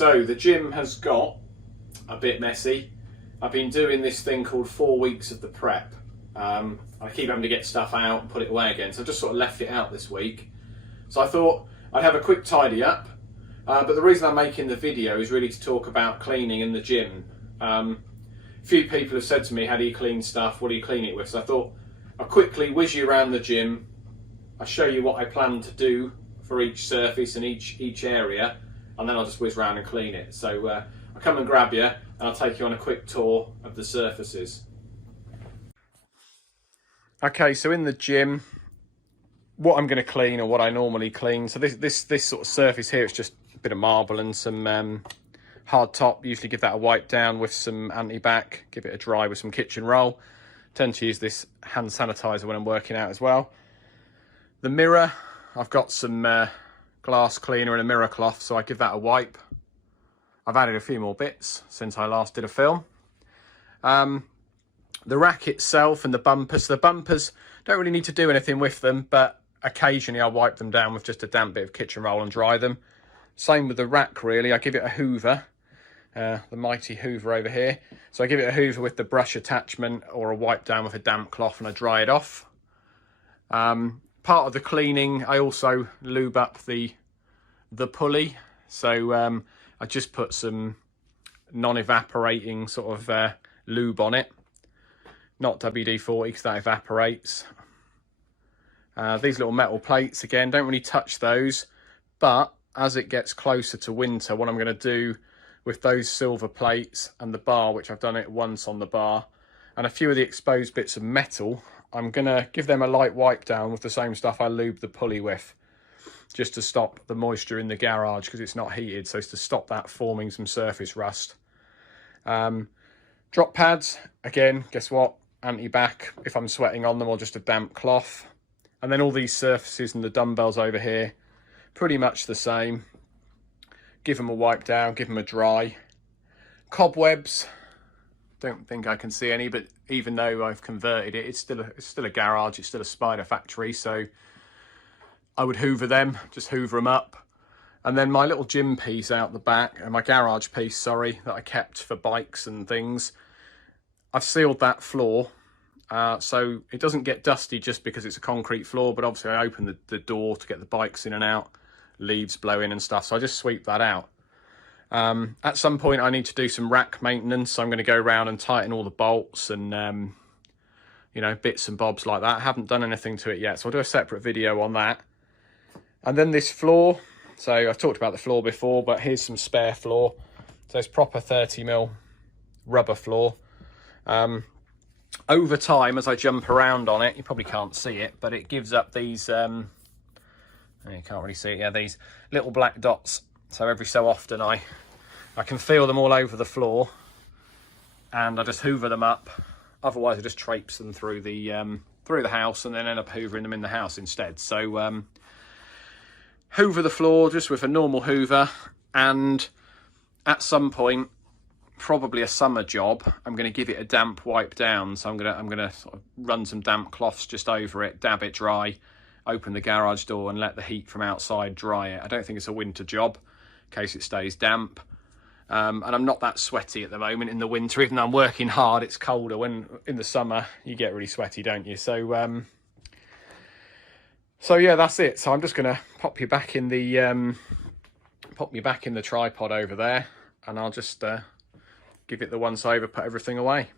So the gym has got a bit messy. I've been doing this thing called 4 weeks of the prep. I keep having to get stuff out and put it away again, so I just sort of left it out this week. So I thought I'd have a quick tidy up, but the reason I'm making the video is really to talk about cleaning in the gym. A few people have said to me, how do you clean stuff, what do you clean it with? So I thought I'll quickly whiz you around the gym, I'll show you what I plan to do for each surface and each area, and then I'll just whiz around and clean it. So I'll come and grab you and I'll take you on a quick tour of the surfaces. Okay, so in the gym, what I'm going to clean or what I normally clean. So this sort of surface here, it's just a bit of marble and some hard top. Usually give that a wipe down with some anti-bac, give it a dry with some kitchen roll. Tend to use this hand sanitizer when I'm working out as well. The mirror, I've got some glass cleaner and a mirror cloth, so I give that a wipe. I've added a few more bits since I last did a film. The rack itself and the bumpers don't really need to do anything with them, but occasionally I'll wipe them down with just a damp bit of kitchen roll and dry them. Same with the rack really, I give it a hoover, the mighty hoover over here. So I give it a hoover with the brush attachment or a wipe down with a damp cloth and I dry it off. Part of the cleaning, I also lube up the pulley. So I just put some non-evaporating sort of lube on it. Not WD-40 because that evaporates. These little metal plates, again, don't really touch those. But as it gets closer to winter, what I'm going to do with those silver plates and the bar, which I've done it once on the bar, and a few of the exposed bits of metal, I'm going to give them a light wipe down with the same stuff I lube the pulley with, just to stop the moisture in the garage because it's not heated, so it's to stop that forming some surface rust. Drop pads, again, guess what? Anti-bac if I'm sweating on them, or just a damp cloth. And then all these surfaces and the dumbbells over here, pretty much the same. Give them a wipe down, give them a dry. Cobwebs, don't think I can see any, but even though I've converted it, it's still a garage, it's still a spider factory, so I would hoover them, just hoover them up. And then my little gym piece out the back, and my garage piece, sorry, that I kept for bikes and things, I've sealed that floor, so it doesn't get dusty just because it's a concrete floor, but obviously I open the door to get the bikes in and out, leaves blowing and stuff, so I just sweep that out. At some point I need to do some rack maintenance, so I'm going to go around and tighten all the bolts and, you know, bits and bobs like that. I haven't done anything to it yet, so I'll do a separate video on that. And then this floor, so I've talked about the floor before, but here's some spare floor. So it's proper 30mm rubber floor. Over time, as I jump around on it, you probably can't see it, but it gives up these, you can't really see it, yeah, these little black dots. So every so often I can feel them all over the floor, and I just hoover them up. Otherwise I just traipse them through the house and then end up hoovering them in the house instead. So hoover the floor just with a normal hoover, and at some point, probably a summer job, I'm going to give it a damp wipe down. So I'm going to sort of run some damp cloths just over it, dab it dry, open the garage door and let the heat from outside dry it. I don't think it's a winter job in case it stays damp. And I'm not that sweaty at the moment in the winter, even though I'm working hard. It's colder. When in the summer you get really sweaty, don't you? So so yeah, that's it. So I'm just going to pop you back in the tripod over there, and I'll just give it the once over, put everything away.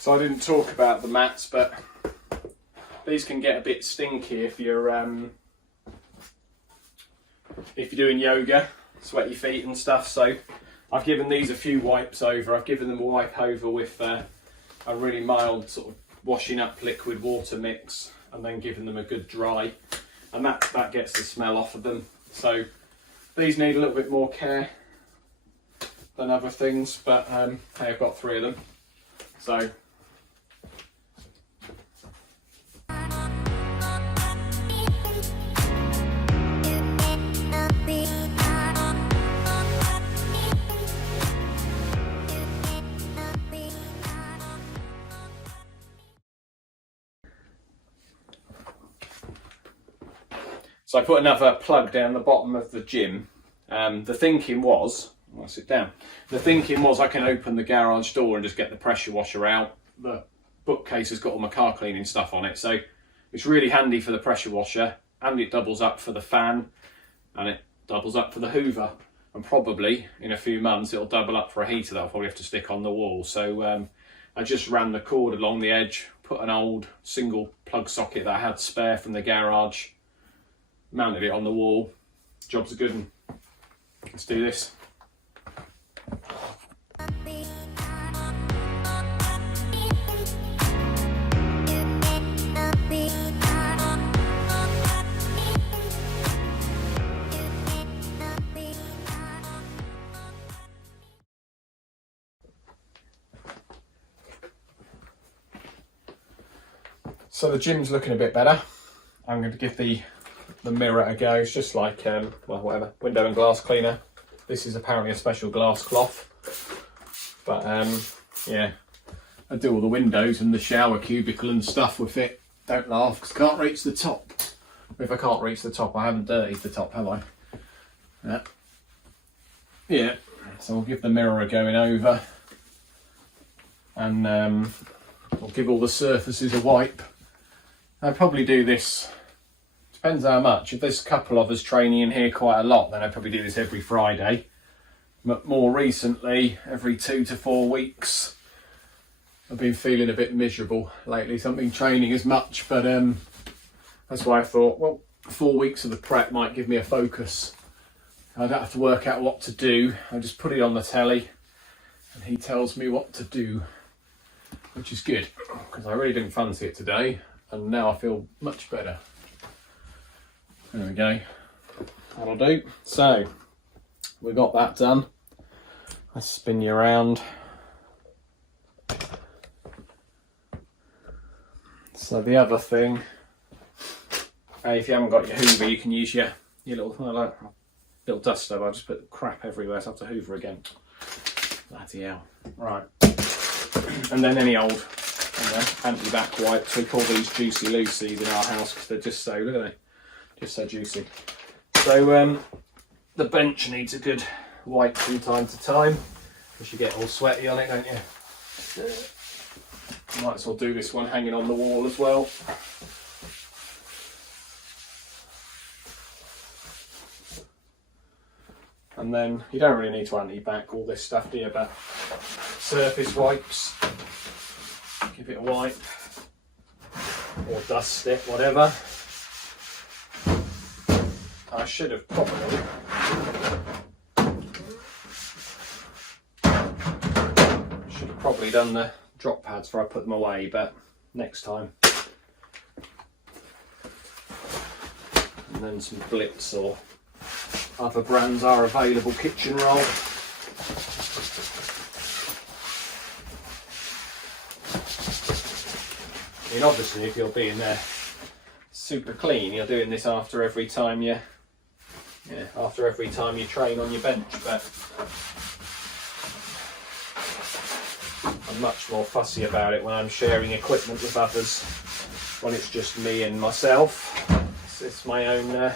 So I didn't talk about the mats, but these can get a bit stinky if you're doing yoga, sweaty feet and stuff. So I've given these a few wipes over. I've given them a wipe over with a really mild sort of washing up liquid water mix, and then given them a good dry, and that gets the smell off of them. So these need a little bit more care than other things, but hey, I've got 3 of them. So So I put another plug down the bottom of the gym. The thinking was, I'll sit down. The thinking was I can open the garage door and just get the pressure washer out. The bookcase has got all my car cleaning stuff on it, so it's really handy for the pressure washer, and it doubles up for the fan, and it doubles up for the Hoover. And probably in a few months it'll double up for a heater that I'll probably have to stick on the wall. So I just ran the cord along the edge, put an old single plug socket that I had spare from the garage, mounted it on the wall. Job's a good one. Let's do this. So the gym's looking a bit better. I'm going to give the mirror a go. It's just like, well, whatever, window and glass cleaner. This is apparently a special glass cloth. But yeah, I do all the windows and the shower cubicle and stuff with it. Don't laugh, because I can't reach the top. If I can't reach the top, I haven't dirtied the top, have I? Yeah. So we'll give the mirror a going over. And we'll give all the surfaces a wipe. I'd probably do this, depends how much. If there's a couple of us training in here quite a lot, then I'd probably do this every Friday. But more recently, every 2 to 4 weeks. I've been feeling a bit miserable lately, so I haven't been training as much, but that's why I thought, well, 4 weeks of the prep might give me a focus. I don't have to work out what to do. I just put it on the telly and he tells me what to do, which is good, because I really didn't fancy it today. And now I feel much better. There we go. That'll do. So, we got that done. Let's spin you around. So the other thing, if you haven't got your Hoover, you can use your little duster. I just put crap everywhere, so I have to Hoover again. Bloody hell. Right. And then any old anti-back wipes. We call these Juicy Lucy's in our house because they're just so, look at they, just so juicy. So the bench needs a good wipe from time to time because you get all sweaty on it, don't you? Might as well do this one hanging on the wall as well. And then you don't really need to anti-back all this stuff, do you? But surface wipes, give it a wipe, or dust it, whatever. I should have probably done the drop pads before I put them away, but next time. And then some Blitz or other brands are available kitchen roll. I mean, obviously, if you're being super clean, you're doing this after every time you train on your bench. But I'm much more fussy about it when I'm sharing equipment with others. When it's just me and myself, it's my own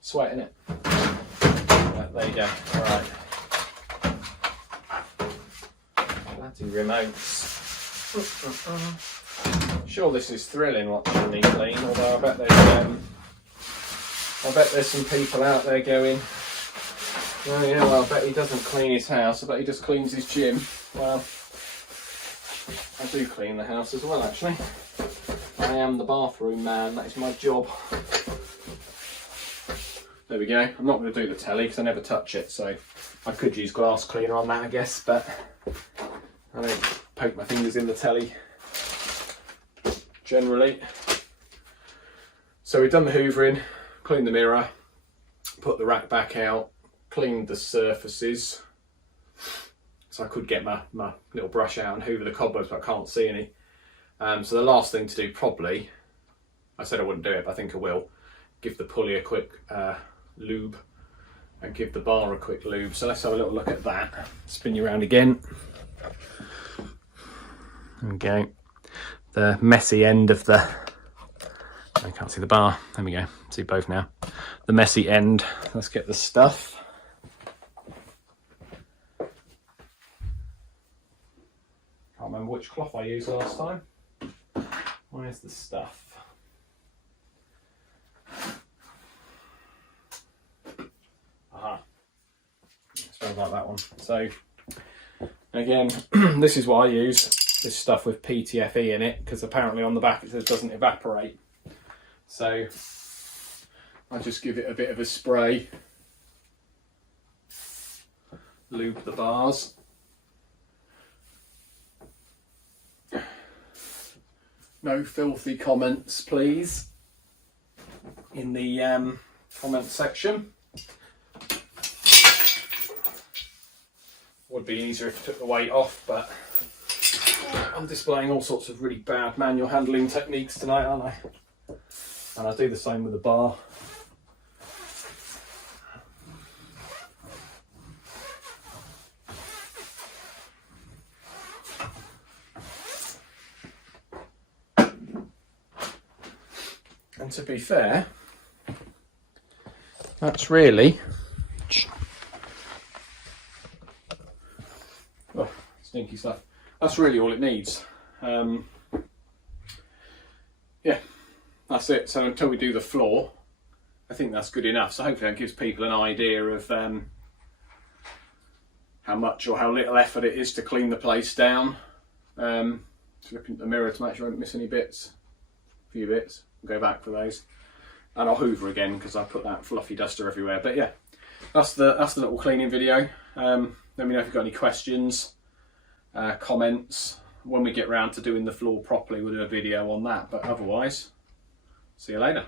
sweat in it. Right, there you go. All right. Bloody remotes. Sure, this is thrilling watching me clean. Although I bet there's some people out there going, oh yeah, well, I bet he doesn't clean his house. I bet he just cleans his gym. Well, I do clean the house as well, actually. I am the bathroom man. That is my job. There we go. I'm not going to do the telly because I never touch it, so I could use glass cleaner on that, I guess, but I don't poke my fingers in the telly generally. So we've done the hoovering, cleaned the mirror, put the rack back out, cleaned the surfaces. So I could get my little brush out and hoover the cobwebs, but I can't see any. So the last thing to do probably, I said I wouldn't do it, but I think I will, give the pulley a quick lube and give the bar a quick lube. So let's have a little look at that. Spin you around again. Okay. The messy end of the, I can't see the bar, there we go. see both now. The messy end. Let's get the stuff. Can't remember which cloth I used last time. Where's the stuff? Aha. Smells like that one. So again, this is why I use this stuff with PTFE in it, because apparently on the back it says doesn't evaporate. So I just give it a bit of a spray, lube the bars. No filthy comments, please, in the comment section. Would be easier if I took the weight off, but I'm displaying all sorts of really bad manual handling techniques tonight, aren't I? And I do the same with the bar. And to be fair, that's really, oh, stinky stuff. That's really all it needs. Yeah, that's it. So until we do the floor, I think that's good enough. So hopefully that gives people an idea of how much or how little effort it is to clean the place down. Just looking at the mirror to make sure I don't miss any bits. A few bits. I'll go back for those. And I'll hoover again because I put that fluffy duster everywhere. But yeah, that's the little cleaning video. Let me know if you've got any questions, comments. When we get round to doing the floor properly, we'll do a video on that. But otherwise, see you later.